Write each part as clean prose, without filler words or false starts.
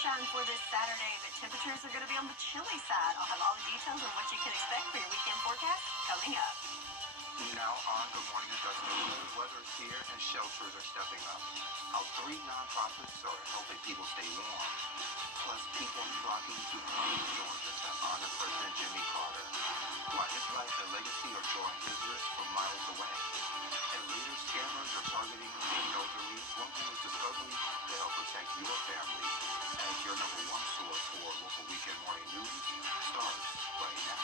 sunshine for this Saturday, but temperatures are going to be on the chilly side. I'll have all the details on what you can expect for your weekend forecast coming up. Now on Good Morning Augusta, cold weather is here and shelters are stepping up. How 3 nonprofits are helping people stay warm. Plus, people are flocking to Plains, Georgia to honor President Jimmy Carter. Why his life and legacy are drawing visitors from miles away. And later, scammers are targeting the elderly. One woman's discovery to help protect your family. As your number one source for local weekend morning news starts right now.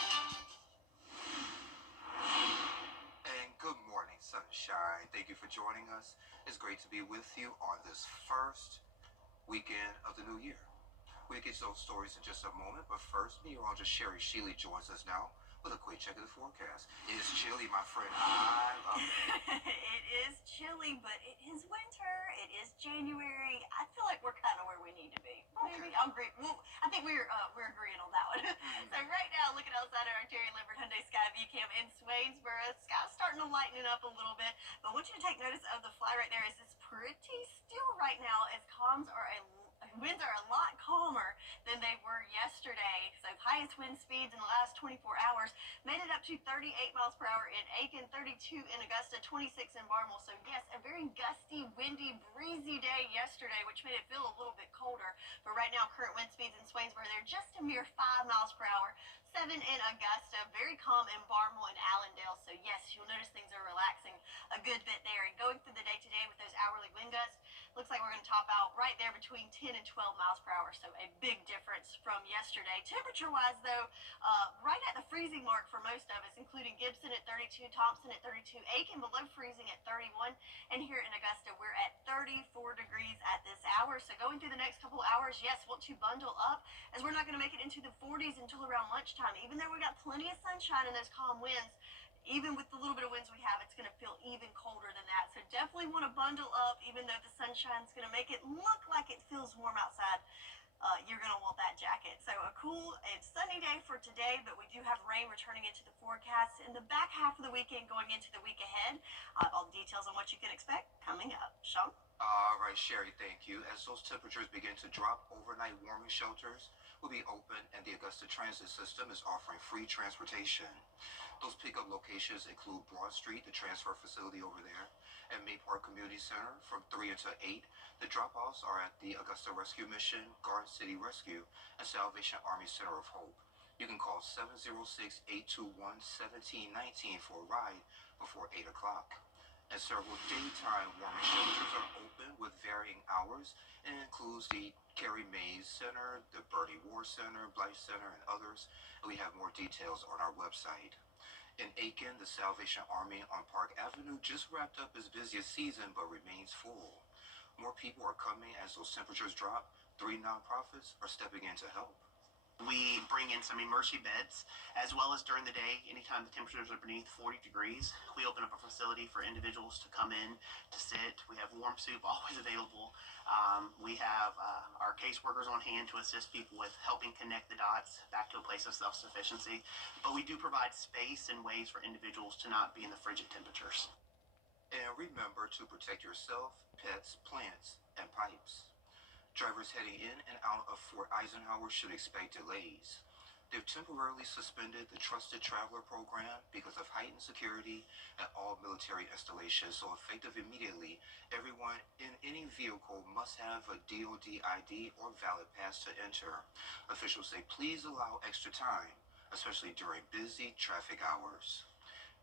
And good morning, sunshine. Thank you for joining us. It's great to be with you on this first weekend of the new year. We'll get to those stories in just a moment, but first, meteorologist Sherry Sheely joins us now with a quick check of the forecast. It's chilly, my friend. I love it. It is chilly, but it is winter. It is January. I feel like we're kind of where we need to be. Maybe I'll agree. Well, I think we're agreeing on that one. So right now, looking outside at our Terry Limbert Hyundai Sky View Cam in Swainsboro, sky's starting to lighten it up a little bit. But I want you to take notice of the fly right there. It's pretty still right now as winds are a lot calmer than they were yesterday. So highest wind speeds in the last 24 hours made it up to 38 miles per hour in Aiken, 32 in Augusta, 26 in Barmel. So yes, a very gusty, windy, breezy day yesterday, which made it feel a little bit colder. But right now, current wind speeds in Swainsboro, they're just a mere 5 miles per hour. 7 in Augusta, very calm in Barmel and Allendale. So yes, you'll notice things are relaxing a good bit there. And going through the day today with those hourly wind gusts, looks like we're going to top out right there between 10 and 12 miles per hour. So a big difference from yesterday. Temperature-wise, though, right at the freezing mark for most of us, including Gibson at 32, Thompson at 32, Aiken below freezing at 31, and here in Augusta, we're at 34 degrees at this hour. So going through the next couple hours, yes, want to bundle up, as we're not going to make it into the 40s until around lunchtime. Even though we got plenty of sunshine and those calm winds, even with the little bit of winds we have, it's going to feel even colder than that. So definitely want to bundle up, even though the sunshine's going to make it look like it feels warm outside. You're going to want that jacket. So a cool and sunny day for today, but we do have rain returning into the forecast in the back half of the weekend going into the week ahead. All the details on what you can expect coming up. Sean? All right, Sherry, thank you. As those temperatures begin to drop, overnight warming shelters will be open, and the Augusta Transit System is offering free transportation. Those pickup locations include Broad Street, the transfer facility over there, and May Park Community Center from 3 until 8. The drop-offs are at the Augusta Rescue Mission, Garden City Rescue, and Salvation Army Center of Hope. You can call 706-821-1719 for a ride before 8 o'clock. And several daytime warming shelters are open with varying hours, and it includes the Carrie Mays Center, the Bernie War Center, Blythe Center, and others. And we have more details on our website. In Aiken, the Salvation Army on Park Avenue just wrapped up its busiest season but remains full. More people are coming as those temperatures drop. 3 nonprofits are stepping in to help. We bring in some emergency beds, as well as during the day, anytime the temperatures are beneath 40 degrees, we open up a facility for individuals to come in, to sit. We have warm soup always available. We have our caseworkers on hand to assist people with helping connect the dots back to a place of self-sufficiency. But we do provide space and ways for individuals to not be in the frigid temperatures. And remember to protect yourself, pets, plants, and pipes. Drivers heading in and out of Fort Eisenhower should expect delays. They've temporarily suspended the Trusted Traveler program because of heightened security at all military installations. So effective immediately, everyone in any vehicle must have a DOD ID or valid pass to enter. Officials say please allow extra time, especially during busy traffic hours.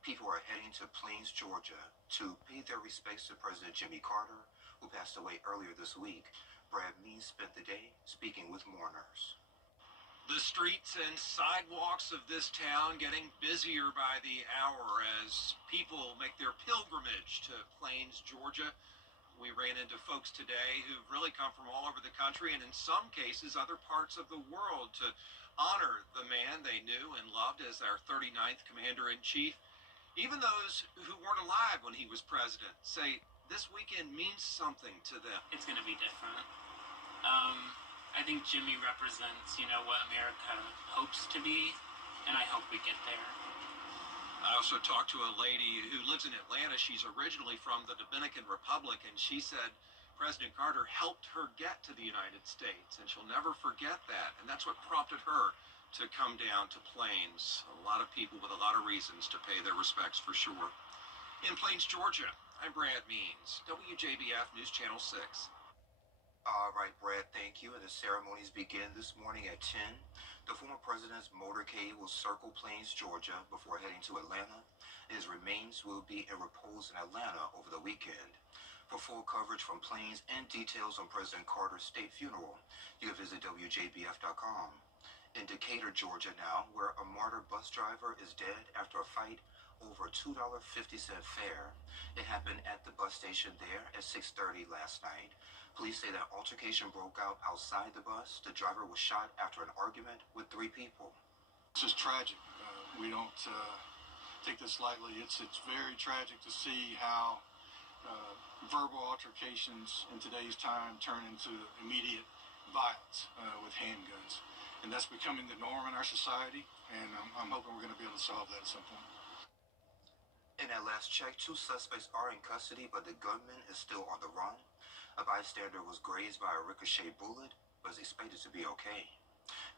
People are heading to Plains, Georgia to pay their respects to President Jimmy Carter, who passed away earlier this week. Brad Means spent the day speaking with mourners. The streets and sidewalks of this town getting busier by the hour as people make their pilgrimage to Plains, Georgia. We ran into folks today who've really come from all over the country and in some cases other parts of the world to honor the man they knew and loved as our 39th Commander-in-Chief. Even those who weren't alive when he was president say this weekend means something to them. It's going to be different. I think Jimmy represents, what America hopes to be, and I hope we get there. I also talked to a lady who lives in Atlanta. She's originally from the Dominican Republic, and she said President Carter helped her get to the United States, and she'll never forget that. And that's what prompted her to come down to Plains. A lot of people with a lot of reasons to pay their respects for sure. In Plains, Georgia, I'm Brad Means, WJBF News Channel 6. All right, Brad, thank you. And the ceremonies begin this morning at 10. The former president's motorcade will circle Plains, Georgia, before heading to Atlanta. His remains will be in repose in Atlanta over the weekend. For full coverage from Plains and details on President Carter's state funeral, you can visit WJBF.com. In Decatur, Georgia now, where a martyr bus driver is dead after a fight over a $2.50 fare. It happened at the bus station there at 6:30 last night. Police say that altercation broke out outside the bus. The driver was shot after an argument with 3 people. This is tragic. We don't take this lightly. It's very tragic to see how verbal altercations in today's time turn into immediate violence with handguns. And that's becoming the norm in our society, and I'm hoping we're going to be able to solve that at some point. In that last check, 2 suspects are in custody, but the gunman is still on the run. A bystander was grazed by a ricochet bullet, but is expected to be okay.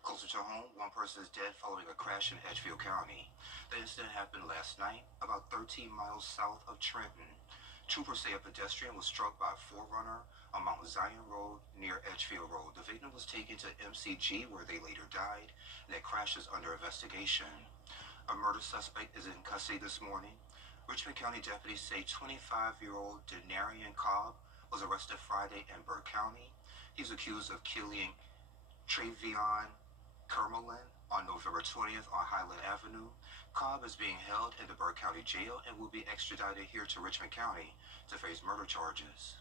Closer to home, 1 person is dead following a crash in Edgefield County. The incident happened last night, about 13 miles south of Trenton. Troopers say a pedestrian was struck by a 4Runner on Mount Zion Road near Edgefield Road. The victim was taken to MCG, where they later died, and that crash is under investigation. A murder suspect is in custody this morning. Richmond County deputies say 25-year-old Denarian Cobb was arrested Friday in Burke County. He's accused of killing Travion Kermelin on November 20th on Highland Avenue. Cobb is being held in the Burke County Jail and will be extradited here to Richmond County to face murder charges.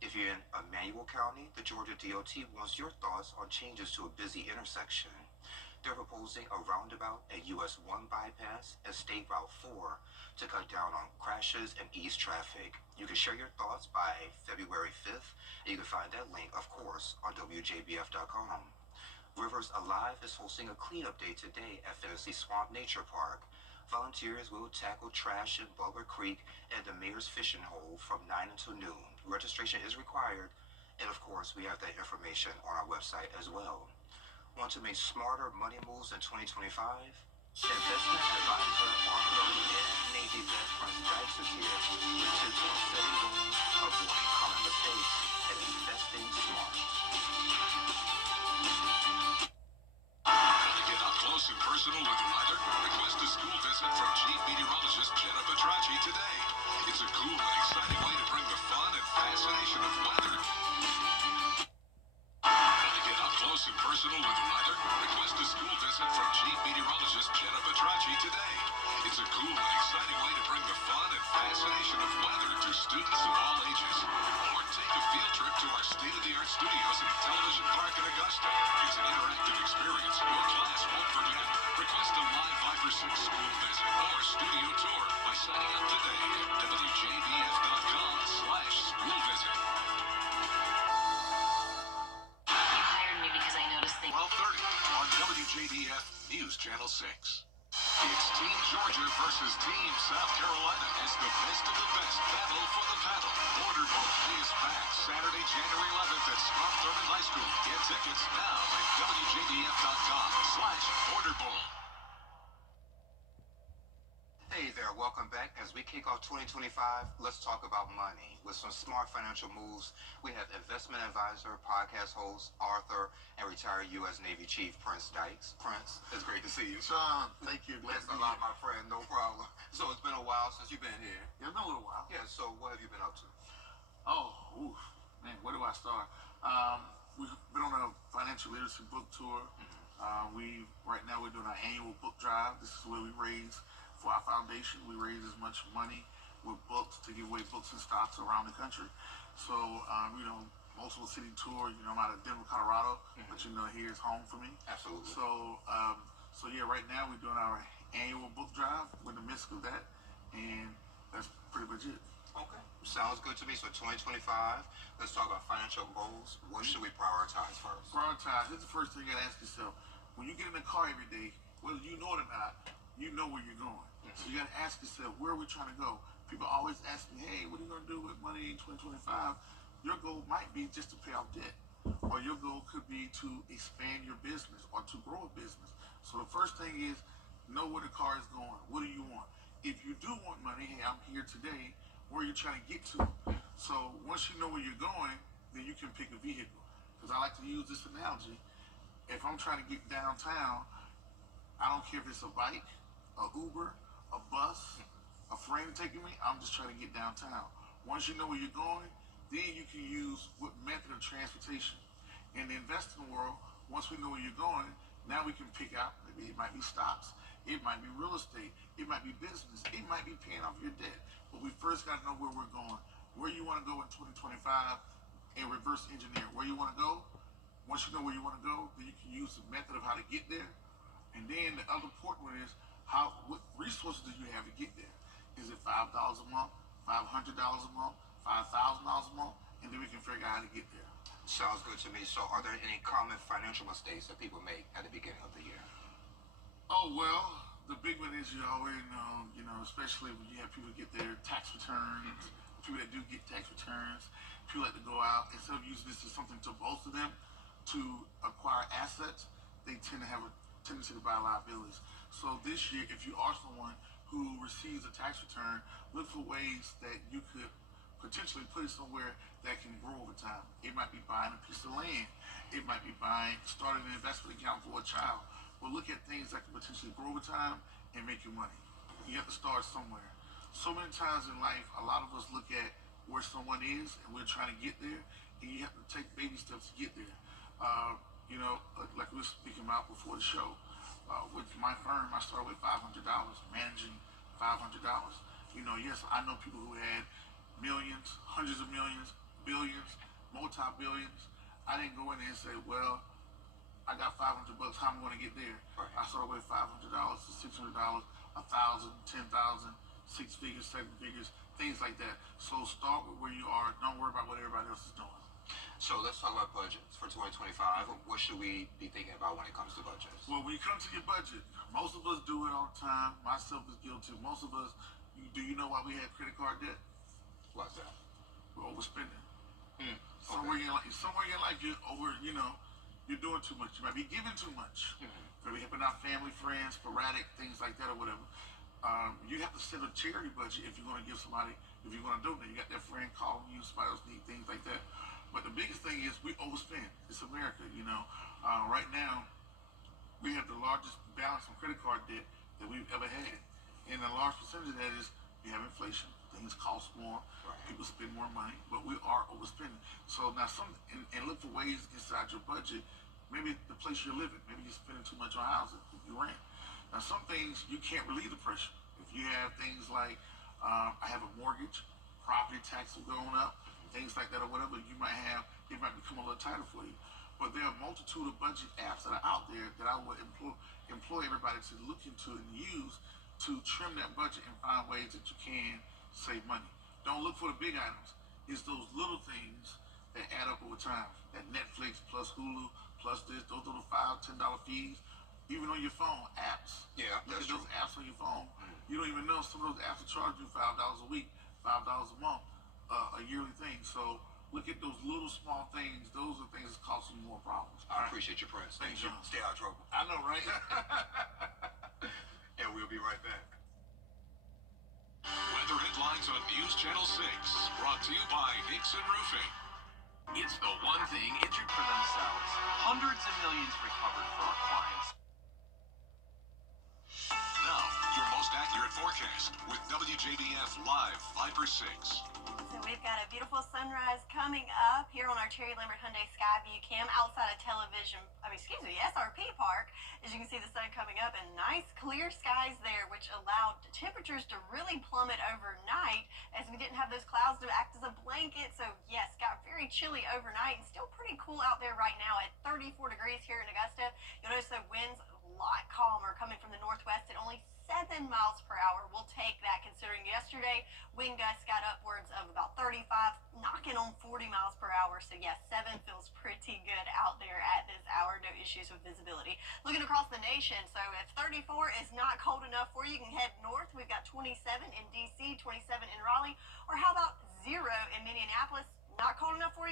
If you're in Emmanuel County, the Georgia DOT wants your thoughts on changes to a busy intersection. They're proposing a roundabout at US 1 bypass and State Route 4 to cut down on crashes and ease traffic. You can share your thoughts by February 5th, and you can find that link, of course, on WJBF.com. Rivers Alive is hosting a cleanup day today at Fantasy Swamp Nature Park. Volunteers will tackle trash in Butler Creek and the Mayor's Fishing Hole from 9 until noon. Registration is required, and of course, we have that information on our website as well. Want to make smarter money moves in 2025? Investment advisor, author, and Navy vet Prince Dykes is here with tips on setting goals, avoiding common mistakes, and investing smart. Want to get up close and personal with the weather? Request a school visit from Chief Meteorologist Jenna Petracci today. It's a cool and exciting way to bring the fun and fascination of weather. Want to get up close and personal with the weather? Request a school visit from Chief Meteorologist Jenna Petracci today. It's a cool and exciting way to bring the fun and fascination of weather to students of all ages. Or take a field trip to our state-of-the-art studios at Television Park in Augusta. It's an interactive experience your class won't forget. Request a live 5 or 6 school visit or studio tour by signing up today at WJBF.com/school visit. You hired me because I noticed things. 12:30 on WJBF News Channel 6. It's Team Georgia versus Team South Carolina as the best of the best battle for the paddle. Border Bowl is back Saturday, January 11th at Scott Thurman High School. Get tickets now at WJBF.com/Border Bowl. Hey there, welcome back. As we kick off 2025, let's talk about money. With some smart financial moves, we have investment advisor, podcast host, author, and retired U.S. Navy Chief Prince Dykes. Prince, it's great to see you. Sean, thank you. Thanks a lot, my friend. No problem. So it's been a while since you've been here. Yeah, it's been a little while. Yeah, so what have you been up to? Oh, oof, man, where do I start? We've been on a financial literacy book tour. Right now we're doing our annual book drive. This is where we raise for our foundation. We raise as much money with books to give away books and stocks around the country. So, multiple city tour. I'm out of Denver, Colorado, but here is home for me. Absolutely. So, yeah, right now we're doing our annual book drive. We're in the midst of that, and that's pretty much it. Okay. Sounds good to me. So 2025, let's talk about financial goals. What should we prioritize first? Prioritize. Here's the first thing you gotta ask yourself. When you get in the car every day, whether you know it or not, you know where you're going. So you gotta ask yourself, where are we trying to go? People always ask me, hey, what are you gonna do with money in 2025? your goal might be just to pay off debt, or your goal could be to expand your business or to grow a business. So the first thing is know where the car is going. What do you want? If you do want money, hey, I'm here today. Where are you trying to get to? So once you know where you're going, then you can pick a vehicle. Because I like to use this analogy. If I'm trying to get downtown, I don't care if it's a bike, a Uber, a bus, a friend taking me. I'm just trying to get downtown. Once you know where you're going, then you can use what method of transportation. In the investing world, once we know where you're going, now we can pick out, maybe it might be stocks, it might be real estate, it might be business, it might be paying off your debt. But we first got to know where we're going, where you want to go in 2025, and reverse engineer where you want to go. Once you know where you want to go, then you can use the method of how to get there. And then the other important one is what resources do you have to get there? Is it $5 a month, $500 a month, $5,000 a month? And then we can figure out how to get there. Sounds good to me. So are there any common financial mistakes that people make at the beginning of the year? Oh, well, the big one is you already know, especially when you have people get their tax returns, people that do get tax returns, people like to go out, instead of using this as something to bolster them, to acquire assets, they tend to have a tendency to buy liabilities. So this year, if you are someone who receives a tax return, look for ways that you could potentially put it somewhere that can grow over time. It might be buying a piece of land. It might be starting an investment account for a child. But look at things that can potentially grow over time and make you money. You have to start somewhere. So many times in life, a lot of us look at where someone is and we're trying to get there, and you have to take baby steps to get there. Like we were speaking about before the show, with my firm, I started with $500, managing $500. Yes, I know people who had millions, hundreds of millions, billions, multi-billions. I didn't go in there and say, well, I got $500, how am I going to get there? Right. I started with $500 to $600, 1,000, 10,000, six figures, seven figures, things like that. So start with where you are. Don't worry about what everybody else is doing. So let's talk about budgets for 2025. What should we be thinking about when it comes to budgets? Well, when you come to your budget, most of us do it all the time. Myself is guilty. Most of us, do you know why we had credit card debt? What's that? We're overspending. Okay. Somewhere in your life, you're doing too much. You might be giving too much. Maybe helping out family, friends, sporadic, things like that or whatever. You have to set a charity budget if you're going to give somebody, if you're going to donate. You got that friend calling you, somebody else need things like that. But the biggest thing is we overspend. It's America, Right now, we have the largest balance on credit card debt that we've ever had. And a large percentage of that is we have inflation. Things cost more. Right. People spend more money, but we are overspending. So now and look for ways inside your budget. Maybe the place you're living. Maybe you're spending too much on housing if you rent. Now some things you can't relieve the pressure. If you have things like I have a mortgage, property taxes going up, things like that or whatever you might have, it might become a little tighter for you. But there are a multitude of budget apps that are out there that I would employ everybody to look into and use to trim that budget and find ways that you can save money. Don't look for the big items. It's those little things that add up over time. That Netflix plus Hulu plus this, those little $5, $10 fees, even on your phone, apps. Yeah, Look that's at those true. apps on your phone. You don't even know some of those apps will charge you $5 a week, $5 a month, a yearly thing. So look at those little small things. Those are things that cause you more problems. I appreciate your Prince. Thanks, John. Stay out of trouble. I know, right? And we'll be right back. Weather headlines on News Channel 6, brought to you by Nixon Roofing. It's the one thing injured for themselves. Hundreds of millions recovered for our clients. Now, your most accurate forecast with WJBF Live 5/6. So we've got a beautiful sunrise coming up here on our Terry Lambert Hyundai Skyview Cam outside of SRP Park. As you can see, the sun coming up and nice clear skies there, which allowed temperatures to really plummet overnight as we didn't have those clouds to act as a blanket. So yes, got very chilly overnight and still pretty cool out there right now at 34 degrees here in Augusta. You'll notice the winds a lot calmer coming from the northwest at only 7 miles per hour. We'll take that considering yesterday wind gusts got upwards of about 35, knocking on 40 miles per hour. So yes, 7 feels pretty good out there at this hour. No issues with visibility. Looking across the nation, so if 34 is not cold enough for you, you can head north. We've got 27 in DC, 27 in Raleigh, or how about 0 in Minneapolis? Not cold enough for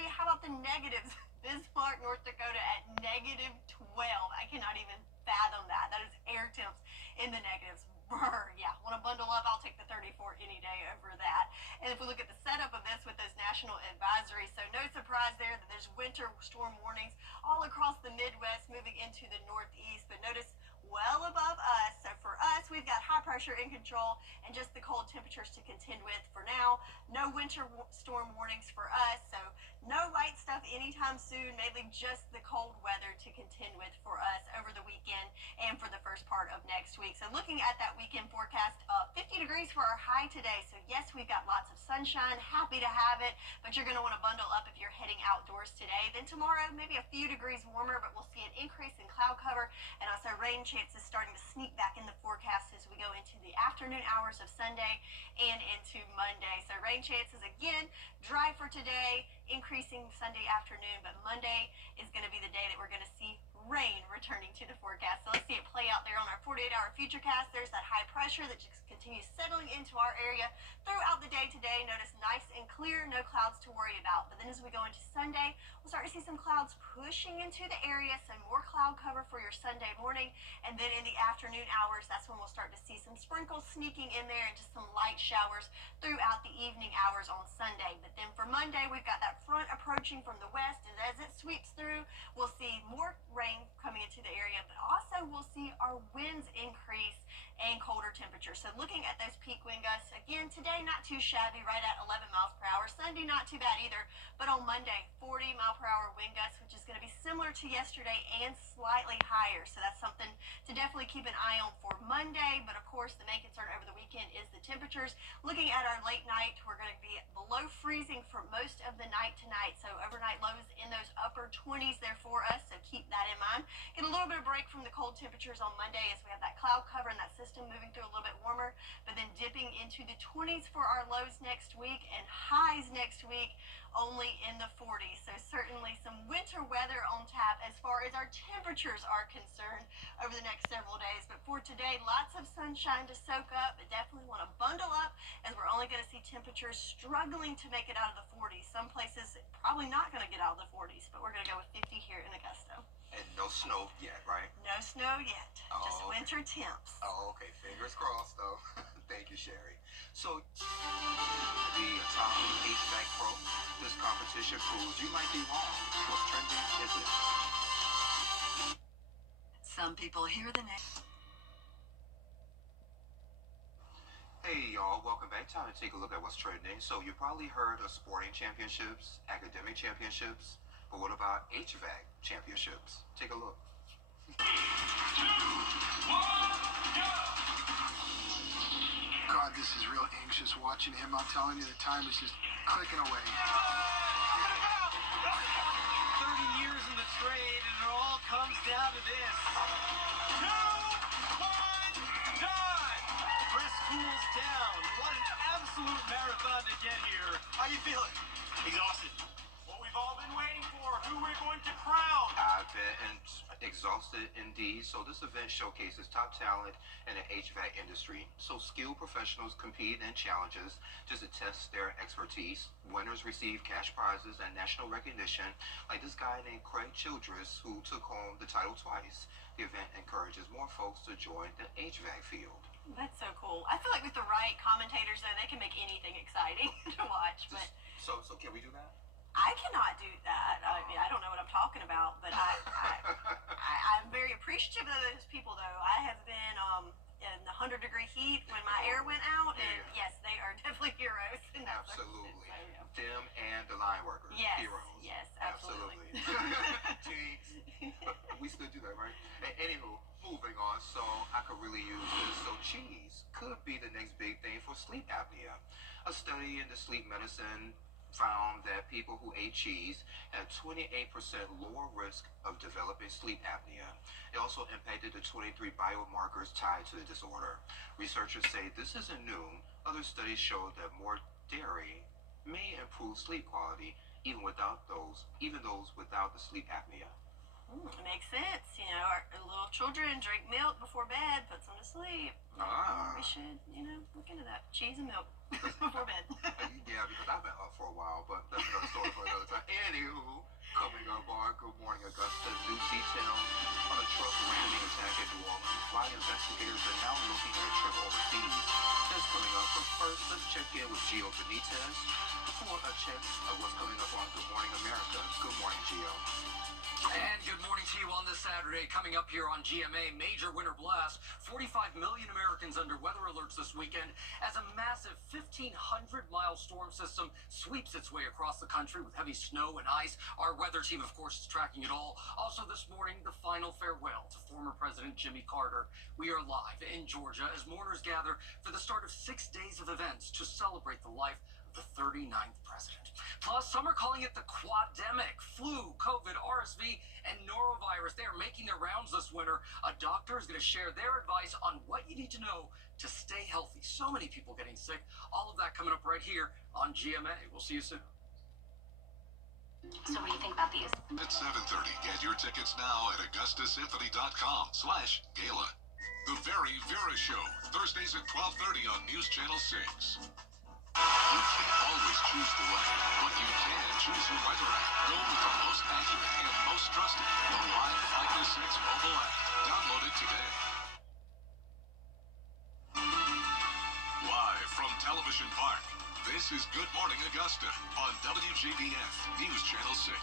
the negatives. Bismarck, North Dakota at -12. I cannot even fathom that. That is air temps in the negatives. Brr, yeah, want to bundle up? I'll take the 34 any day over that. And if we look at the setup of this with those national advisories, so no surprise there that there's winter storm warnings all across the Midwest moving into the Northeast. But notice well above us. So for us, we've got high pressure in control and just the cold temperatures to contend with for now. No winter storm warnings for us. So no light stuff anytime soon, mainly just the cold weather to contend with for us over the weekend and for the first part of next week. So looking at that weekend forecast, 50 degrees for our high today. So yes, we've got lots of sunshine, happy to have it, but you're going to want to bundle up if you're heading outdoors today. Then tomorrow, maybe a few degrees warmer, but we'll see an increase in cloud cover and also rain chances starting to sneak back in the forecast as we go into the afternoon hours of Sunday and into Monday. So rain chances again, dry for today, increasing Sunday afternoon, but Monday is going to be the day that we're going to see rain returning to the forecast. So let's see it play out there on our 48-hour futurecast. There's that high pressure that just continues settling into our area throughout the day today. Notice nice and clear, no clouds to worry about. But then as we go into Sunday, we'll start to see some clouds pushing into the area, some more cloud cover for your Sunday morning. And then in the afternoon hours, that's when we'll start to see some sprinkles sneaking in there and just some light showers throughout the evening hours on Sunday. But then for Monday, we've got that front approaching from the west, and as it sweeps through, we'll see more rain coming into the area, but also we'll see our winds increase and colder temperatures. So looking at those peak wind gusts, again, today not too shabby, right at 11 miles per hour. Sunday not too bad either, but on Monday, 40 mile per hour wind gusts, which is going to be similar to yesterday and slightly higher. So that's something to definitely keep an eye on for Monday, but of course the main concern over the weekend is the temperatures. Looking at our late night, we're going to be below freezing for most of the night tonight. So overnight lows in those upper 20s there for us, so keep that in mind. Get a little bit of break from the cold temperatures on Monday as we have that cloud cover and that system moving through a little bit warmer, but then dipping into the 20s for our lows next week and highs next week only in the 40s. So certainly some winter weather on tap as far as our temperatures are concerned over the next several days. But for today, lots of sunshine to soak up, but definitely want to bundle up as we're only going to see temperatures struggling to make it out of the 40s. Some places probably not going to get out of the 40s, but we're going to go with 50 here in Augusta. And no snow yet, right? No snow yet, just okay. winter temps. Oh, okay. Fingers crossed, though. Thank you, Sherry. So, the top HVAC Pro, this competition proves you might be wrong. What's trending is it? Some people hear the name. Hey, y'all. Welcome back. Time to take a look at what's trending. So, you probably heard of sporting championships, academic championships, but what about HVAC championships? Take a look. God, this is real anxious watching him. I'm telling you, the time is just clicking away. 30 years in the trade, and it all comes down to this. 2, 1, done! Chris cools down. What an absolute marathon to get here. How you feeling? Exhausted. What we've all been waiting for, who we're going to crown. I bet, and exhausted indeed. So this event showcases top talent in the HVAC industry. So skilled professionals compete in challenges just to test their expertise. Winners receive cash prizes and national recognition, like this guy named Craig Childress, who took home the title twice. The event encourages more folks to join the HVAC field. That's so cool. I feel like with the right commentators, though, they can make anything exciting to watch. But So can we do that? I cannot do that. I mean, I don't know what I'm talking about, but I'm very appreciative of those people, though. I have been in the 100-degree heat when my air went out, and yes, they are definitely heroes. In that Absolutely. So, yeah. Them and the line workers. Yes, Heroes. yes, absolutely. Jinx. We still do that, right? Anywho, moving on. So I could really use this. So cheese could be the next big thing for sleep apnea. A study into sleep medicine found that people who ate cheese had 28% lower risk of developing sleep apnea. It also impacted the 23 biomarkers tied to the disorder. Researchers say this isn't new. Other studies show that more dairy may improve sleep quality even those without the sleep apnea. It makes sense. You know, our little children drink milk before bed, puts them to sleep. We should, look into that. Cheese and milk before bed. Yeah, because I've been up for a while, but that's another story for another time. Anywho, up on Good Morning Augusta. New details on a truck ramming attack in New Orleans. Why investigators are now looking at a trip overseas. That's coming up. But first, let's check in with Gio Benitez for a check of what's coming up on Good Morning America. Good morning, Gio. And good morning to you on this Saturday. Coming up here on GMA, major winter blast. 45 million Americans under weather alerts this weekend as a massive 1,500-mile storm system sweeps its way across the country with heavy snow and ice. Our weather team, of course, is tracking it all. Also this morning, the final farewell to former President Jimmy Carter. We are live in Georgia as mourners gather for the start of 6 days of events to celebrate the life of the 39th president. Plus, some are calling it the quademic. Flu, COVID, RSV, and norovirus. They are making their rounds this winter. A doctor is going to share their advice on what you need to know to stay healthy. So many people getting sick. All of that coming up right here on GMA. We'll see you soon. So what do you think about these? At 7:30, get your tickets now at AugustaSymphony.com/gala. The Very Vera Show, Thursdays at 12:30 on News Channel 6. You can't always choose the weather, but you can choose your weather app. Go with the most accurate and most trusted, the Live Finder 6 mobile app. Download it today. Live from Television Park, this is Good Morning Augusta on WJBF News Channel 6.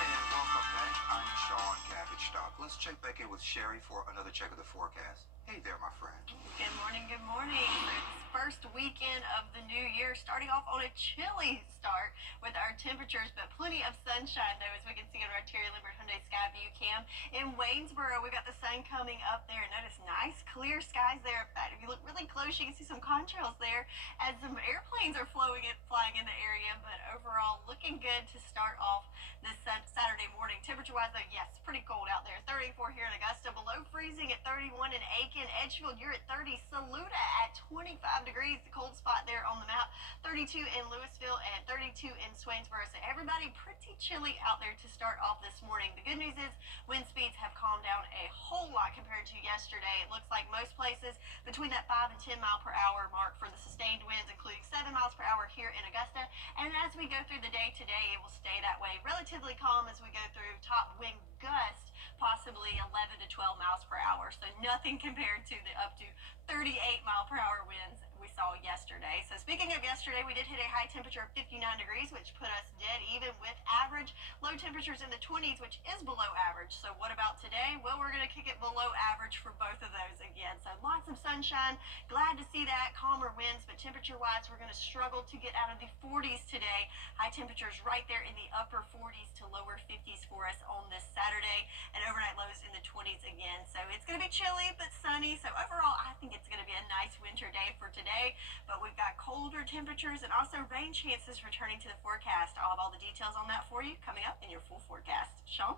And welcome back. I'm Sean Cabbage-Stock. Let's check back in with Sherry for another check of the forecast. Hey there, my friend. Good morning, good morning. So this first weekend of the new year, starting off on a chilly start with our temperatures, but plenty of sunshine though, as we can see on our Terry Lambert Hyundai Sky View cam. In Waynesboro, we got the sun coming up there. Notice nice clear skies there. In fact, if you look really close, you can see some contrails there as some airplanes are flying in the area, but overall looking good to start off this Saturday morning. Temperature-wise though, yes, pretty cold out there. 34 here in Augusta, below freezing at 31 in Aiken. Edgefield, you're at 30. Saluda at 25 degrees, the cold spot there on the map. 32 in Louisville and 32 in Swainsboro. So everybody pretty chilly out there to start off this morning. The good news is wind speeds have calmed down a whole lot compared to yesterday. It looks like most places between that 5 and 10 mile per hour mark for the sustained winds, including 7 miles per hour here in Augusta. And as we go through the day today, it will stay that way. Relatively calm as we go through. Top wind gust possibly 11 to 12 miles per hour. So nothing compared to the up to 38 mile per hour winds we saw yesterday. So speaking of yesterday, we did hit a high temperature of 59 degrees, which put us dead even with average. Low temperatures in the 20s, which is below average. So what about today? Well, we're going to kick it below average for both of those again. So lots of sunshine. Glad to see that. Calmer winds, but temperature-wise, we're going to struggle to get out of the 40s today. High temperatures right there in the upper 40s to lower 50s for us on this Saturday, and overnight lows in the 20s again. So it's going to be chilly but sunny. So overall, I think it's going to be a nice winter day for today, but we've got colder temperatures and also rain chances returning to the forecast. I'll have all the details on that for you coming up in your full forecast. Sean?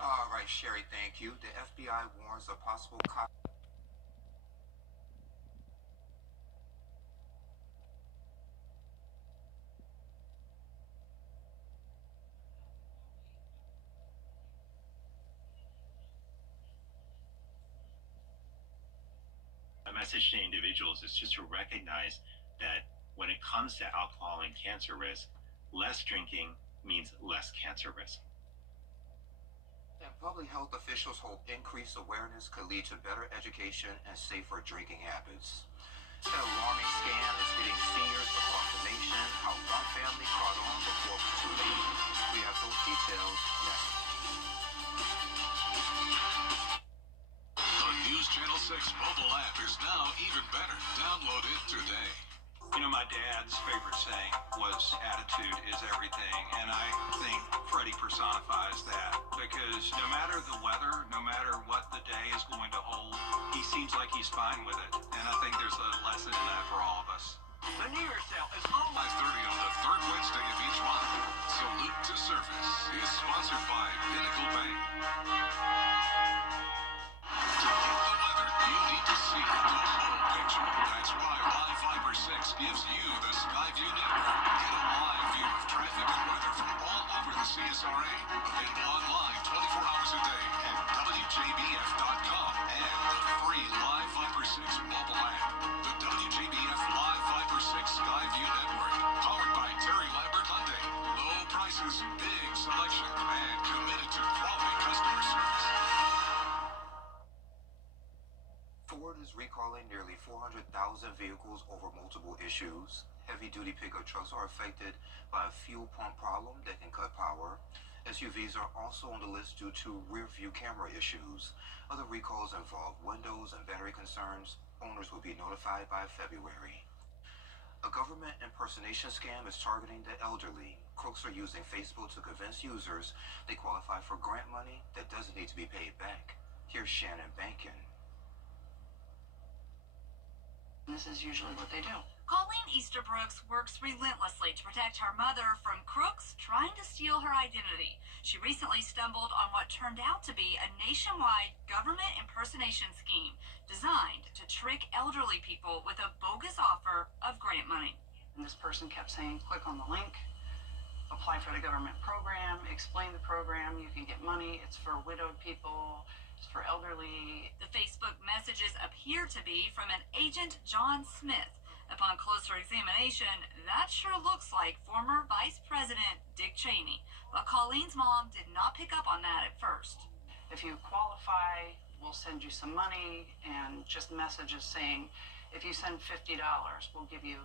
All right, Sherry, thank you. The FBI warns of possible My message to individuals is just to recognize that when it comes to alcohol and cancer risk, less drinking means less cancer risk. And public health officials hope increased awareness could lead to better education and safer drinking habits. An alarming scam is hitting seniors across the nation. How one family caught on before it was too late. We have those details next. The News Channel 6 mobile app is now even better. Download it today. You know, my dad's favorite saying was attitude is everything, and I think Freddie personifies that because no matter the weather, no matter what the day is going to hold, he seems like he's fine with it, and I think there's a lesson in that for all of us. The New Year's sale is on. 5:30 on the third Wednesday of each month. Salute to Service is sponsored by Pinnacle Bank. To get the weather, you need to see the whole picture. That's why Live Fiber 6 gives you the Skyview network. Get a live view of traffic and weather from all over the CSRA. Available online 24 hours a day at WJBF.com and the free Live Fiber 6 mobile app. The WJBF Live Fiber 6 Skyview network, powered by Terry Lambert Hyundai. Low prices, issues. Heavy-duty pickup trucks are affected by a fuel pump problem that can cut power. SUVs are also on the list due to rear-view camera issues. Other recalls involve windows and battery concerns. Owners will be notified by February. A government impersonation scam is targeting the elderly. Crooks are using Facebook to convince users they qualify for grant money that doesn't need to be paid back. Here's Shannon Bankin. This is usually what they do. Colleen Easterbrooks works relentlessly to protect her mother from crooks trying to steal her identity. She recently stumbled on what turned out to be a nationwide government impersonation scheme designed to trick elderly people with a bogus offer of grant money. And this person kept saying, click on the link, apply for the government program, explain the program, you can get money, it's for widowed people, it's for elderly. The Facebook messages appear to be from an agent John Smith. Upon closer examination, that sure looks like former Vice President Dick Cheney. But Colleen's mom did not pick up on that at first. If you qualify, we'll send you some money, and just messages saying, if you send $50, we'll give you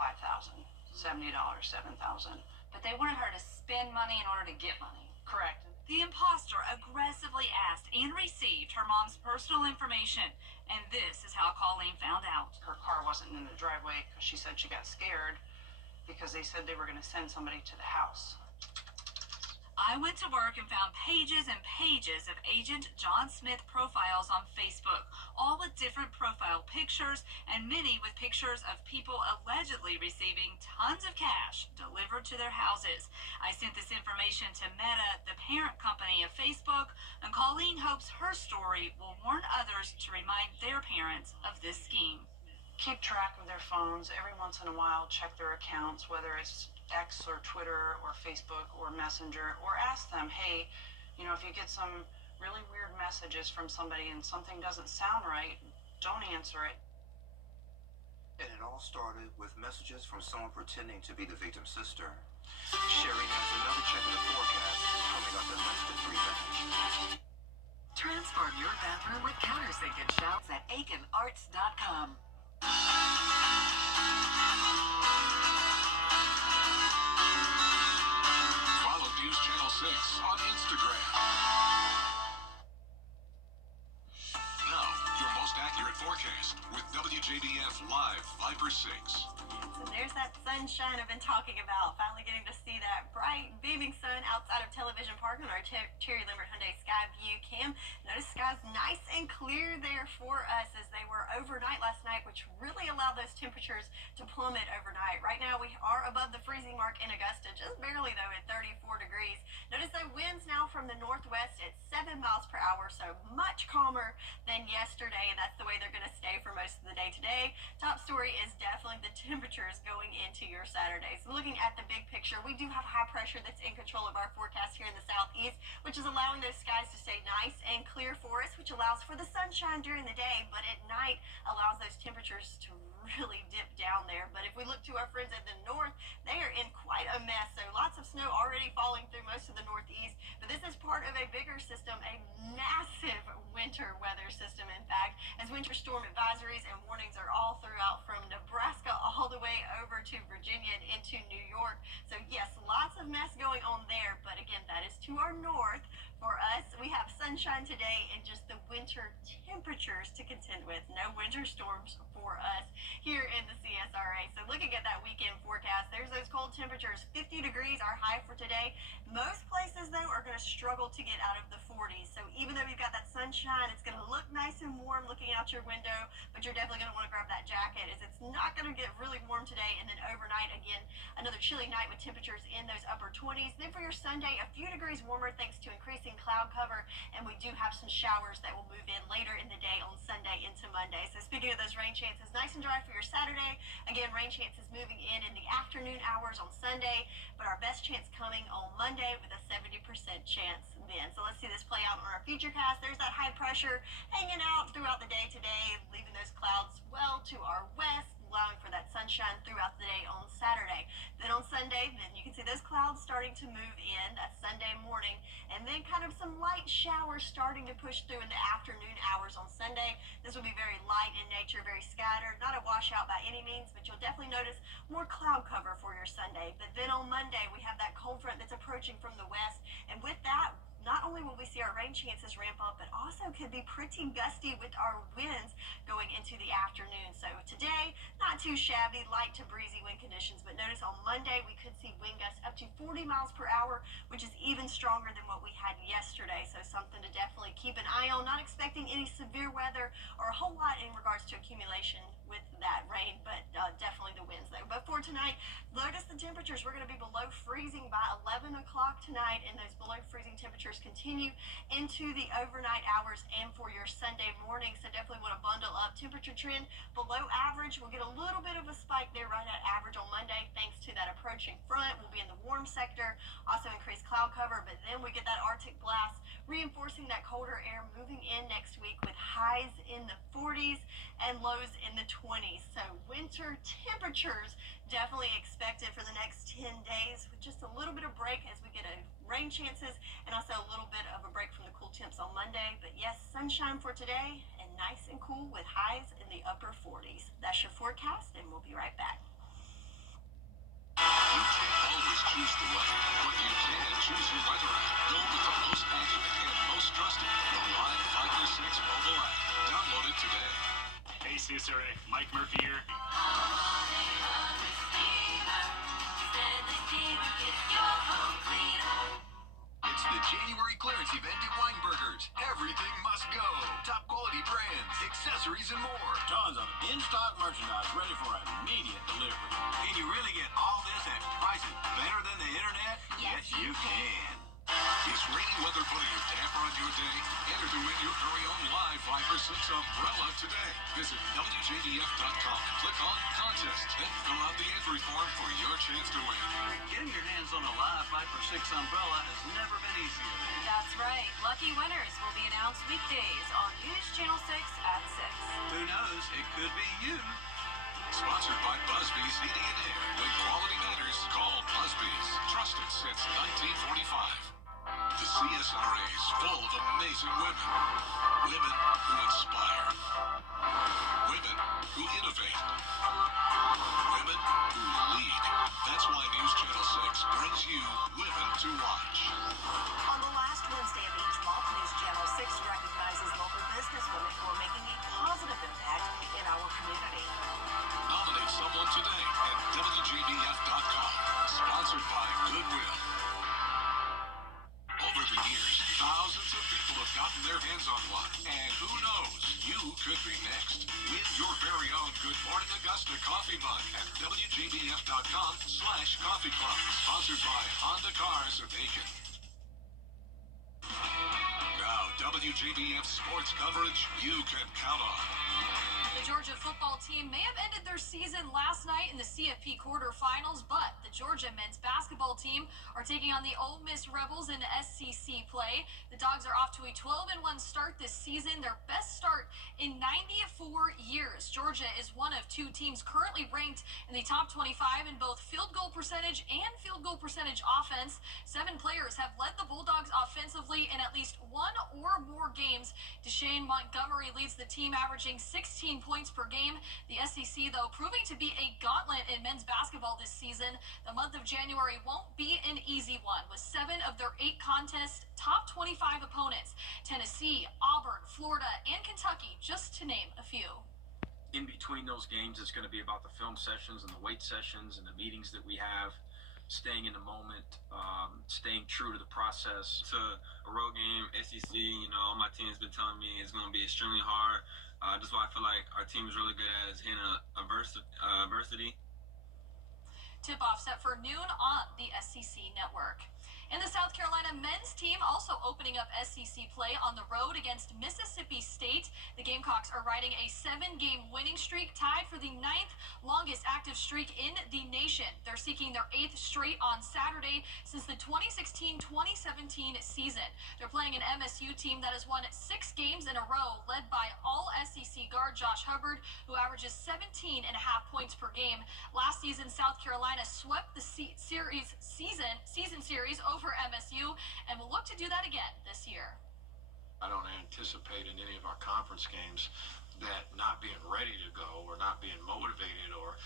$5,000, $70, $7,000. But they wanted her to spend money in order to get money. Correct. The imposter aggressively asked and received her mom's personal information, and this is how Colleen found out. Her car wasn't in the driveway because she said she got scared because they said they were going to send somebody to the house. I went to work and found pages and pages of Agent John Smith profiles on Facebook, all with different profile pictures and many with pictures of people allegedly receiving tons of cash delivered to their houses. I sent this information to Meta, the parent company of Facebook, and Colleen hopes her story will warn others to remind their parents of this scheme. Keep track of their phones every once in a while, check their accounts, whether it's X or Twitter or Facebook or Messenger, or ask them, hey, you know, if you get some really weird messages from somebody and something doesn't sound right, don't answer it. And it all started with messages from someone pretending to be the victim's sister. Sherry has another check of the forecast coming up in less than 3 minutes. Transform your bathroom with countersink and showers at aikenarts.com. Follow News Channel 6 on Instagram. Now, your most accurate forecast with WJBF Live Viper 6. So there's that sunshine I've been talking about. Finally getting to see that bright, beaming sun outside of Television Park on our Cherry Lambert Hyundai Sky View cam. Notice skies nice and clear there for us as they were overnight last night, which really allowed those temperatures to plummet overnight. Right now we are above the freezing mark in Augusta, just barely though at 34 degrees. Notice the winds now from the northwest at 7 miles per hour, so much calmer than yesterday, and that's the way they're going to stay for most of the day today. Top story is definitely the temperatures going into your Saturday. So looking at the big picture, we do have high pressure that's in control of our forecast here in the southeast, which is allowing those skies to stay nice and clear for us, which allows for the sunshine during the day, but at night allows those temperatures to really dip down there. But if we look to our friends at the north, they are in quite a mess. So lots of snow already falling through most of the northeast, but this is part of a bigger system, a massive winter weather system, in fact, as winter storm advisories and warnings are all throughout from Nebraska all the way over to Virginia and into New York. So yes, lots of mess going on there, but again, that is to our north. For us, we have sunshine today and just the winter temperatures to contend with. No winter storms for us here in the CSRA. So looking at that weekend forecast, there's those cold temperatures. 50 degrees our high for today. Most places, though, are going to struggle to get out of the 40s. So even though we've got that sunshine, it's going to look nice and warm looking out your window, but you're definitely going to want to grab that jacket as it's not going to get really warm today. And then overnight, again, another chilly night with temperatures in those upper 20s. Then for your Sunday, a few degrees warmer thanks to increasing cloud cover, and we do have some showers that will move in later in the day on Sunday into Monday. So speaking of those rain chances, nice and dry for your Saturday. Again, rain chances moving in the afternoon hours on Sunday, but our best chance coming on Monday with a 70% chance then. So let's see this play out on our futurecast. There's that high pressure hanging out throughout the day today, leaving those clouds well to our west, allowing for that sunshine throughout the day on Saturday. Then on Sunday, then you can see see those clouds starting to move in. That's Sunday morning. And then kind of some light showers starting to push through in the afternoon hours on Sunday. This will be very light in nature, very scattered. Not a washout by any means, but you'll definitely notice more cloud cover for your Sunday. But then on Monday, we have that cold front that's approaching from the west. And with that, not only will we see our rain chances ramp up, but also could be pretty gusty with our winds going into the afternoon. So today, not too shabby, light to breezy wind conditions. But notice on Monday, we could see wind gusts up to 40 miles per hour, which is even stronger than what we had yesterday. So something to definitely keep an eye on. Not expecting any severe weather or a whole lot in regards to accumulation with that rain, but definitely the winds though. But for tonight, notice the temperatures. We're going to be below freezing by 11 o'clock tonight, and those below freezing temperatures continue into the overnight hours and for your Sunday morning. So definitely want to bundle up. Temperature trend below average. We'll get a little bit of a spike there right at average on Monday thanks to that approaching front. We'll be in the warm sector, also increased cloud cover, but then we get that Arctic blast reinforcing that colder air moving in next week with highs in the 40s and lows in the 20s. So winter temperatures definitely expected for the next 10 days with just a little bit of break as we get a rain chances and also a little bit of a break from the cool temps on Monday. But yes, sunshine for today and nice and cool with highs in the upper 40s. That's your forecast, and we'll be right back. You can't always choose the way, but you can choose your weather app. Go with the most accurate and most trusted, the Live Fighter 6 mobile app. Download it today. Hey, Cicero, Mike Murphy here. It's the January clearance event at Weinberger's. Everything must go. Top quality brands, accessories, and more. Tons of in-stock merchandise ready for immediate delivery. Can you really get all this at prices better than the internet? Yes, you can. Is rainy weather putting a damper on your day? Enter to win your very own Live Viper 6 umbrella today. Visit WJBF.com and click on Contest. Then fill out the entry form for your chance to win. Getting your hands on a Live Viper 6 umbrella has never been easier. That's right. Lucky winners will be announced weekdays on News Channel 6 at 6. Who knows? It could be you. Sponsored by Busby's Heating and Air. When quality matters, call Busby's. Trusted since 1945. The CSRA is full of amazing women. Women who inspire. Women who innovate. Women who lead. That's why News Channel 6 brings you Women to Watch. On the last Wednesday of each month, News Channel 6 recognizes local businesswomen who are making a positive impact in our community. Nominate someone today at WJBF.com. Sponsored by Goodwill. Over the years, thousands of people have gotten their hands on one. And who knows, you could be next. Win your very own Good Morning Augusta coffee mug at WJBF.com/coffee club. Sponsored by Honda Cars of Aiken. Now, WJBF sports coverage you can count on. The Georgia football team may have ended their season last night in the CFP quarterfinals, but the Georgia men's basketball team are taking on the Ole Miss Rebels in SEC play. The Dogs are off to a 12-1 start this season, their best start in 94 years. Georgia is one of two teams currently ranked in the top 25 in both field goal percentage and field goal percentage offense. 7 players have led the Bulldogs offensively in at least one or more games. Deshane Montgomery leads the team, averaging 16 points per game. The SEC, though, proving to be a gauntlet in men's basketball this season. The month of January won't be an easy one, with 7 of their 8 contests top 25 opponents. Tennessee, Auburn, Florida, and Kentucky, just to name a few. In between those games, it's going to be about the film sessions and the weight sessions and the meetings that we have, staying in the moment, staying true to the process. To a road game, SEC, all my team has been telling me it's going to be extremely hard. That's why I feel like our team is really good at handling adversity. Tip-off set for noon on the SEC Network. And the South Carolina men's team also opening up SEC play on the road against Mississippi State. The Gamecocks are riding a 7-game winning streak, tied for the 9th longest active streak in the nation. They're seeking their 8th straight on Saturday since the 2016-2017 season. They're playing an MSU team that has won 6 games in a row, led by All-SEC guard Josh Hubbard, who averages 17.5 points per game. Last season, South Carolina Carolina swept the season series over MSU and will look to do that again this year. I don't anticipate in any of our conference games that not being ready to go or not being motivated or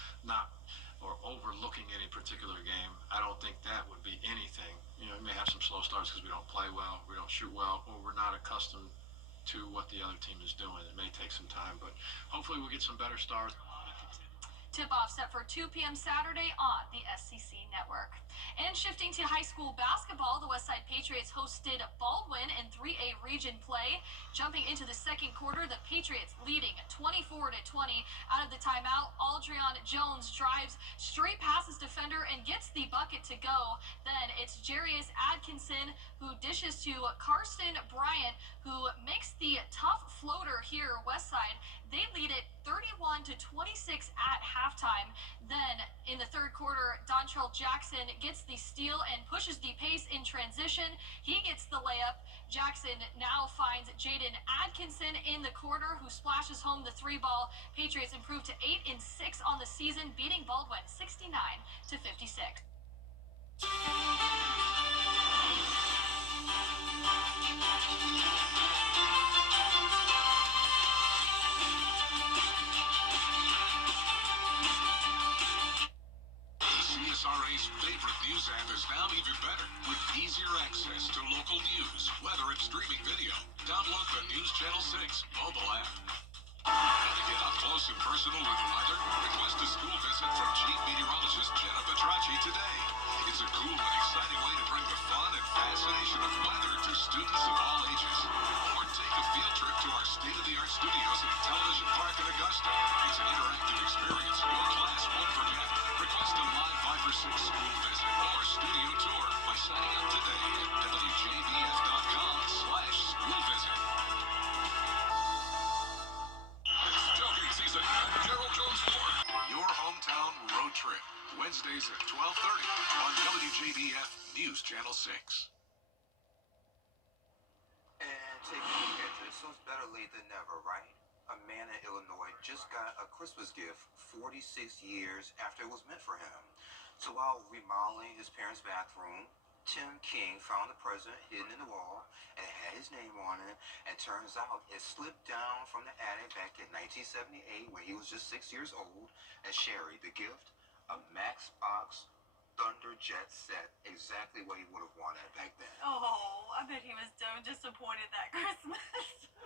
overlooking any particular game. I don't think that would be anything. You know, we may have some slow starts because we don't play well, we don't shoot well, or we're not accustomed to what the other team is doing. It may take some time, but hopefully we'll get some better starts. Tip-off set for 2 p.m. Saturday on the SEC Network. And shifting to high school basketball, the Westside Patriots hosted Baldwin in 3A region play. Jumping into the second quarter, the Patriots leading 24-20. Out of the timeout, Aldrion Jones drives straight past his defender and gets the bucket to go. Then it's Jarius Atkinson who dishes to Karsten Bryant, who makes the tough floater here. Westside, they lead it 31-26 at halftime. Then in the third quarter, Dontrell Jackson gets the steal and pushes the pace in transition. He gets the layup. Jackson now finds Jaden Atkinson in the corner, who splashes home the 3-ball. Patriots improve to 8-6 on the season, beating Baldwin 69-56. CSRA's favorite news app is now even better with easier access to local news, weather, and streaming video. Download the News Channel 6 mobile app. Want to get up close and personal with the weather? Request a school visit from Chief Meteorologist Jenna Petracci today. It's a cool and exciting way to bring the fun and fascination of weather to students of all ages. Or take a field trip to our state-of-the-art studios at Television Park in Augusta. It's an interactive experience your class won't forget. Request a live 5 or 6 school visit or studio tour by signing up today at WJBF.com/school visit. It's tailgate season at Gerald Jones Ford. Your hometown road trip. Wednesdays at 12:30 on WJBF News Channel 6. And take a look at this. So it's better late than never, right? A man in Illinois just got a Christmas gift 46 years after it was meant for him. So while remodeling his parents' bathroom, Tim King found the present hidden in the wall and it had his name on it. And turns out it slipped down from the attic back in 1978 when he was just 6 years old. And Sherry, the gift, a Max Box Thunder Jet set, exactly what he would have wanted back then. Oh, I bet he was so disappointed that Christmas.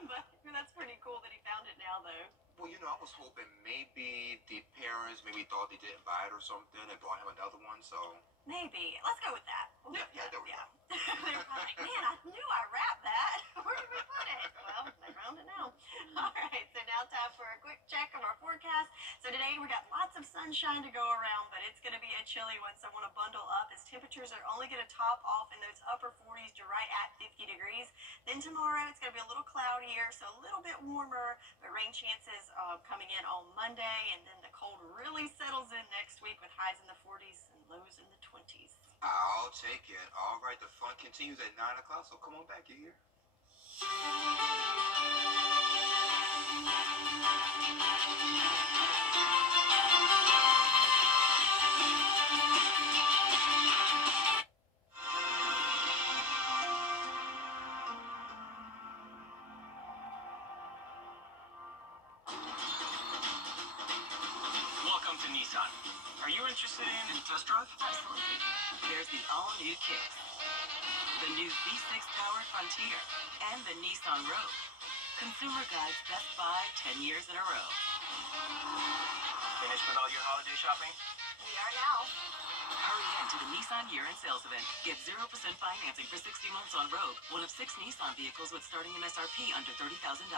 But that's pretty cool that he found it now, though. Well, you know, I was hoping maybe the parents maybe thought they didn't buy it or something and bought him another one, so... Maybe. Let's go with that. Yeah, there we go. They were like, man, I knew I wrapped that. Where did we put it? Well, they found it now. All right, so now time for a quick check of our forecast. So today we got lots of sunshine to go around, but it's going to be a chilly one, so I want to bundle up as temperatures are only going to top off in those upper 40s to right at 50 degrees. Then tomorrow it's going to be a little cloudier, so a little bit warmer, but rain chances coming in on Monday, and then the cold really settles in next week with highs in the 40s and lows in the 20s. I'll take it. All right, the fun continues at 9 o'clock, so come on back, you hear? Welcome to Nissan. Are you interested in a test drive? Absolutely. There's the all-new Kicks, the new V6 powered Frontier, and the Nissan Rogue. Consumer Guide's Best Buy 10 years in a row. Finished with all your holiday shopping? We are now. Hurry in to the Nissan year-end sales event. Get 0% financing for 60 months on Rogue, one of 6 Nissan vehicles with starting MSRP under $30,000.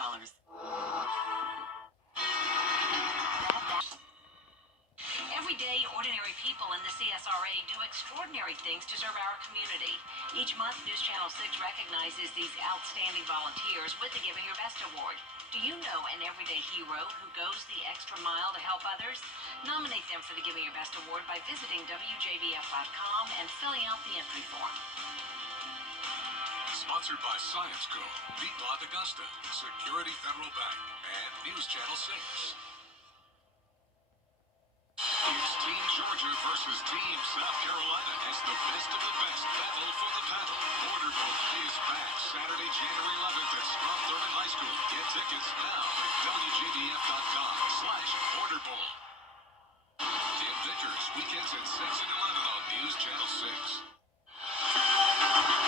Every day, ordinary people in the CSRA do extraordinary things to serve our community. Each month, News Channel 6 recognizes these outstanding volunteers with the Giving Your Best Award. Do you know an everyday hero who goes the extra mile to help others? Nominate them for the Giving Your Best Award by visiting WJBF.com and filling out the entry form. Sponsored by Science Co., Piedmont Augusta, Security Federal Bank, and News Channel 6. It's Team Georgia Georgia versus Team South Carolina as the best of the best battle for the paddle. Order Bowl is back Saturday, January 11th at Strom Thurmond High School. Get tickets now at WJBF.com/Order Bowl. Tim Vickers, weekends at 6 and 11 on News Channel 6.